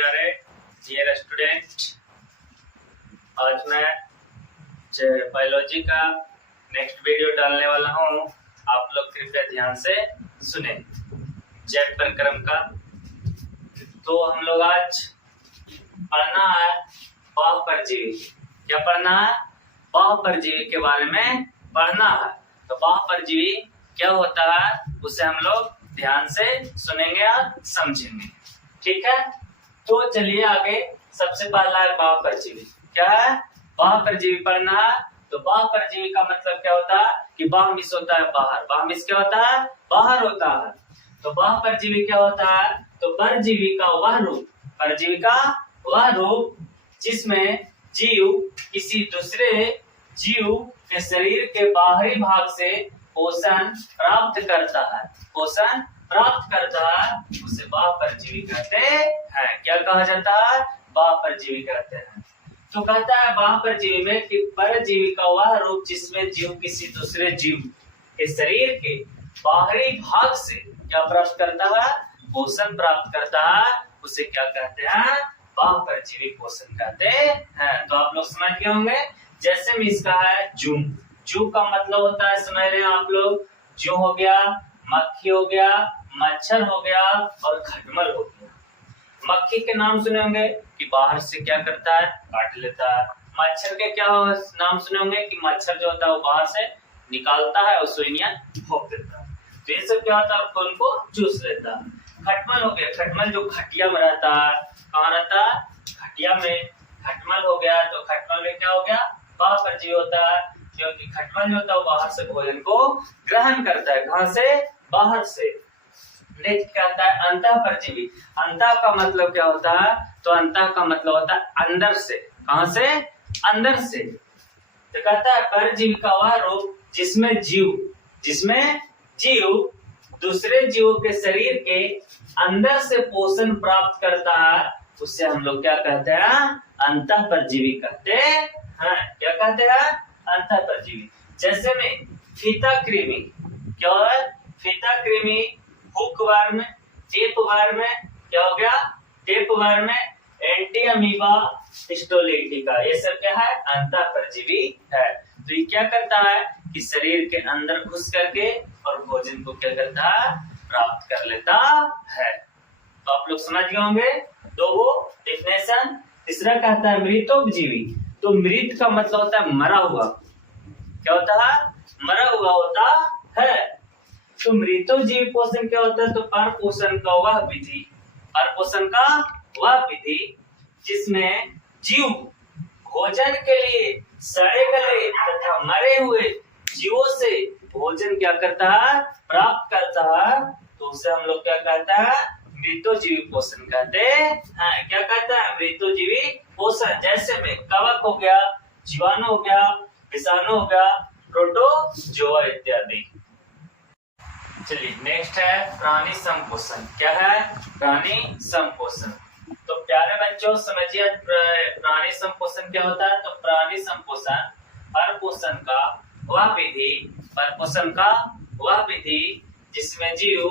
प्यारे dear student, आज मैं बायोलॉजी का नेक्स्ट वीडियो डालने वाला हूँ। आप लोग कृपया ध्यान से सुने जैव परिक्रम का। तो हम लोग आज पढ़ना है बाह्य परजीवी। क्या पढ़ना है? बाह्य परजीवी के बारे में पढ़ना है। तो बाह्य परजीवी क्या होता है उसे हम लोग ध्यान से सुनेंगे और समझेंगे। ठीक है, तो चलिए आगे। सबसे पहला है बाह्य परजीवी। क्या है? बाह्य परजीवी पढ़ना है। तो बाह्य परजीवी का मतलब क्या होता है कि बाह्य मीन्स होता है बाहर। बाह्य मीन्स क्या होता है? बाहर होता है। तो बाह्य परजीवी क्या होता है? तो परजीवी का वह रूप, परजीवी का वह रूप जिसमें जीव किसी दूसरे जीव के शरीर के बाहरी भाग से पोषण प्राप्त करता है। पोषण प्राप्त करता है उसे बाह्य परजीवी कहते हैं। क्या कहा जाता है? बाह्य परजीवी कहते हैं। तो कहता है बाह्य परजीवी में कि परजीवी का वह रूप जिसमें जीव किसी दूसरे जीव के शरीर के बाहरी भाग से क्या प्राप्त करता है? पोषण प्राप्त करता है उसे क्या कहते हैं? बाह्य परजीवी पोषण कहते हैं। तो आप लोग समझ गए होंगे। जैसे में इसका है जू। जू का मतलब होता है, समझ रहे हैं आप लोग, जू हो गया, मक्खी हो गया, मच्छर हो गया और खटमल हो गया। मक्खी के नाम सुने होंगे कि बाहर से क्या करता है? काट लेता है। मच्छर के क्या नाम सुने होंगे कि मच्छर जो होता है वो बाहर से निकालता है और सुइयां भोंक देता है। तो ये सब क्या होता है? खून को चूस लेता है। खटमल हो गया, खटमल जो खटिया में रहता है। कहाँ रहता है? खटिया में। खटमल हो गया, तो खटमल में क्या हो गया? बाह्य परजीवी होता है, क्योंकि खटमल जो होता है वो बाहर से भोजन को ग्रहण करता है। कहाँ से? बाहर से। नेक्स्ट क्या होता है? अंतः परजीवी। अंतः का मतलब क्या होता है? तो अंतः का मतलब होता है अंदर से। कहाँ से? अंदर से। तो कहता है परजीवी का वह रूप जिसमें जीव दूसरे जीवों के शरीर के अंदर से पोषण प्राप्त करता है उससे हम लोग क्या कहते हैं? अंतः परजीवी कहते हैं। क्या कहते हैं? अंतः परजीवी। जैसे में फीता कृमि। क्या है? फीता कृमि, हुकवर्म, टेपवर्म, क्या हो गया? टेपवर्म, एंटी अमीबा, हिस्टोलिटिका, ये सब क्या है? अंतः परजीवी है। तो ये क्या करता है कि शरीर के अंदर घुस करके और भोजन को क्या करता है? प्राप्त कर लेता है। तो आप लोग समझ गए होंगे दो डेफिनेशन। तीसरा कहता है मृतोपजीवी। तो मृत का मतलब होता है मरा हुआ। क्या होता है? मरा हुआ होता है। तो मृतोजीवी पोषण क्या होता है? तो परपोषण का वह विधि, परपोषण का वह विधि जिसमें जीव भोजन के लिए सड़े गले तथा मरे हुए जीवों से भोजन क्या करता है? प्राप्त करता है। तो उसे हम लोग क्या कहता है? मृतोजीवी पोषण कहते हैं। क्या कहता है? मृतोजीवी पोषण। जैसे में कवक हो गया, जीवाणु हो गया, विषाणु हो गया, प्रोटोजोआ इत्यादि। चलिए नेक्स्ट है प्राणी संपोषण। क्या है? प्राणी संपोषण। तो प्यारे बच्चों समझिए प्राणी संपोषण क्या होता है। तो प्राणी संपोषण परपोषण का वह विधि, परपोषण का वह विधि जिसमें जीव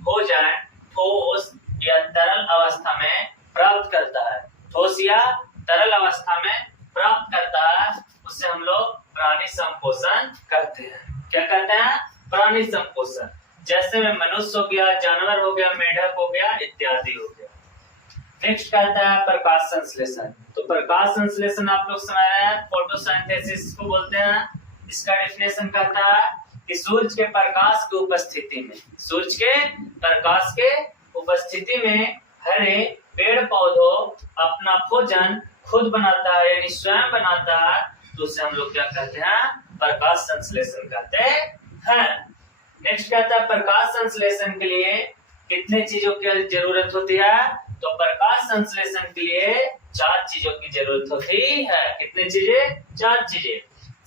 भोजन ठोस या तरल अवस्था में प्राप्त करता है। ठोस या तरल अवस्था में प्राप्त करता है उसे हम लोग प्राणी संपोषण कहते हैं। क्या कहते हैं? प्राणी संपोषण। जैसे में मनुष्य हो गया, जानवर हो गया, मेढक हो गया इत्यादि हो गया। नेक्स्ट कहता है प्रकाश संश्लेषण। तो प्रकाश संश्लेषण आप लोग समझ रहे हैं, फोटोसिंथेसिस को बोलते हैं। इसका डेफिनेशन कहता है कि सूरज के प्रकाश की उपस्थिति में, सूरज के प्रकाश के उपस्थिति में हरे पेड़ पौधों अपना भोजन खुद बनाता है, यानी स्वयं बनाता है। तो उसे हम लोग क्या कहते हैं? प्रकाश संश्लेषण कहते हैं। नेक्स्ट कहता है प्रकाश संश्लेषण के लिए कितने चीजों की जरूरत होती है? तो प्रकाश संश्लेषण के लिए 4 चीजों की जरूरत होती है। कितने चीजें? 4 चीजें।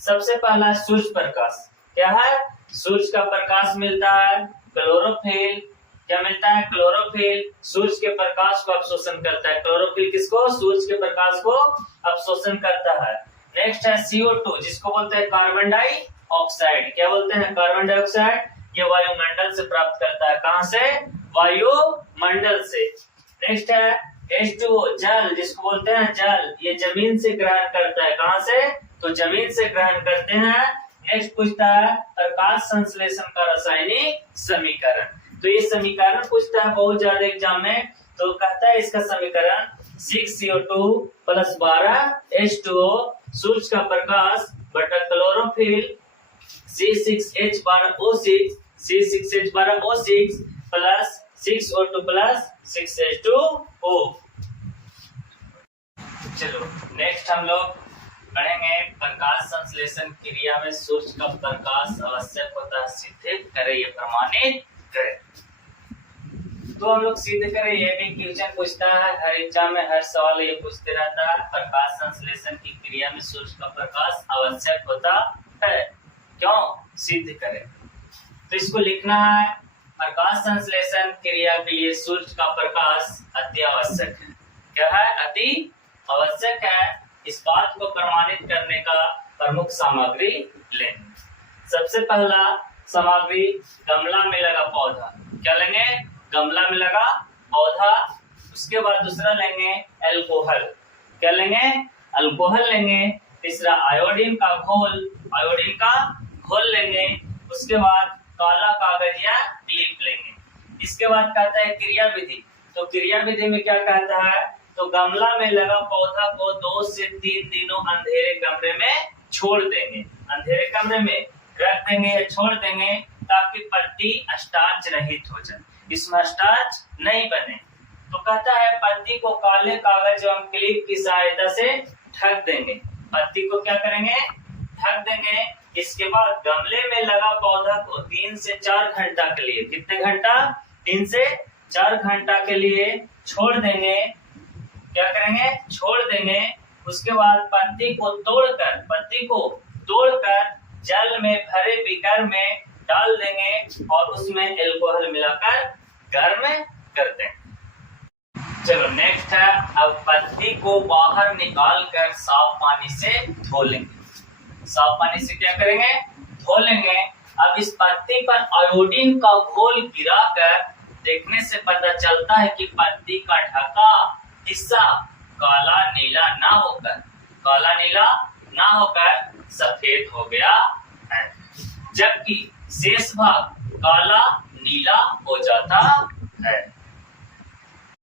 सबसे पहला सूर्य प्रकाश। क्या है? सूर्य का प्रकाश मिलता है। क्लोरोफिल, क्या मिलता है? क्लोरोफिल सूर्य के प्रकाश को अवशोषण करता है। क्लोरोफिल किसको? सूर्य के प्रकाश को अवशोषण करता है। नेक्स्ट है CO2 जिसको बोलते हैं कार्बन डाइऑक्साइड। क्या बोलते हैं? Carbon dioxide. ये वायुमंडल से प्राप्त करता है। कहां से? वायुमंडल से। नेक्स्ट है H2O जल, जिसको बोलते हैं जल, ये जमीन से ग्रहण करता है। कहां से? तो जमीन से ग्रहण करते हैं। नेक्स्ट पूछता है प्रकाश संश्लेषण का रासायनिक समीकरण। तो ये समीकरण पूछता है बहुत ज्यादा एग्जाम में। तो कहता है इसका समीकरण 6CO2 प्लस 12 H2O, सूर्य का प्रकाश बटा chlorophyll C6H12O6 C6H12O6 plus 6O2 plus 6H2O। चलो नेक्स्ट हम लोग पढ़ेंगे प्रकाश संश्लेषण क्रिया में सूर्य का प्रकाश आवश्यक होता है, सिद्ध करें या प्रमाणित करें। तो हम लोग सिद्ध करें, ये भी क्वेश्चन पूछता है हर एग्जाम में, हर सवाल ये पूछते रहता है। प्रकाश संश्लेषण की क्रिया में सूर्य का प्रकाश आवश्यक होता है, क्यों? सिद्ध करें। तो इसको लिखना है, प्रकाश संश्लेषण क्रिया के लिए सूर्य का प्रकाश अति आवश्यक है। क्या है? अति आवश्यक है। इस बात को प्रमाणित करने का प्रमुख सामग्री लेंगे। सबसे पहला सामग्री गमला में लगा पौधा। क्या लेंगे? गमला में लगा पौधा। उसके बाद दूसरा लेंगे अल्कोहल। क्या लेंगे? अल्कोहल लेंगे। तीसरा आयोडीन का घोल, आयोडीन का घोल लेंगे। उसके बाद काला कागज या क्लिप लेंगे। इसके बाद कहता है क्रिया विधि। तो क्रिया विधि में क्या कहता है? तो गमला में लगा पौधा को 2 से 3 दिनों अंधेरे कमरे में छोड़ देंगे। अंधेरे कमरे में रख देंगे या छोड़ देंगे ताकि पत्ती स्टार्च रहित हो जाए, इसमें स्टार्च नहीं बने। तो कहता है पत्ती को काले कागज एवं क्लिप की सहायता से ढक देंगे। पत्ती को क्या करेंगे? ढक देंगे। इसके बाद गमले में लगा पौधा को 3 से 4 घंटा के लिए, कितने घंटा? 3 से 4 घंटा के लिए छोड़ देंगे। क्या करेंगे? छोड़ देंगे। उसके बाद पत्ती को तोड़कर जल में भरे बीकर में डाल देंगे और उसमें अल्कोहल मिलाकर गर्म कर देंगे। चलो नेक्स्ट है, अब पत्ती को बाहर निकाल कर साफ पानी से धो लेंगे। साफ पानी से क्या करेंगे? धो लेंगे। अब इस पत्ती पर आयोडीन का घोल गिराकर देखने से पता चलता है कि पत्ती का ढका हिस्सा काला नीला ना होकर सफेद हो गया है, जबकि शेष भाग काला नीला हो जाता है।